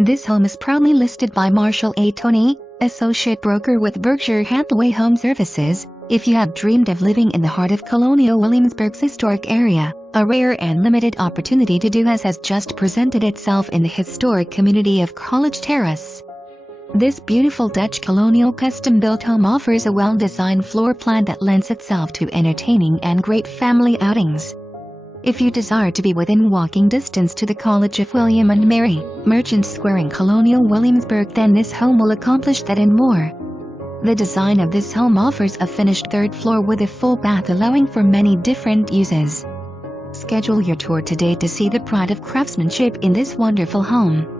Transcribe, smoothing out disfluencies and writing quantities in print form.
This home is proudly listed by Marshall A. Toney, associate broker with Berkshire Hathaway HomeServices. If you have dreamed of living in the heart of colonial Williamsburg's historic area, a rare and limited opportunity to do this has just presented itself in the historic community of College TER. This beautiful Dutch colonial custom-built home offers a well-designed floor plan that lends itself to entertaining and great family outings. If you desire to be within walking distance to the College of William and Mary, Merchant Square in colonial Williamsburg, then this home will accomplish that and more. The design of this home offers a finished third floor with a full bath, allowing for many different uses. Schedule your tour today to see the pride of craftsmanship in this wonderful home.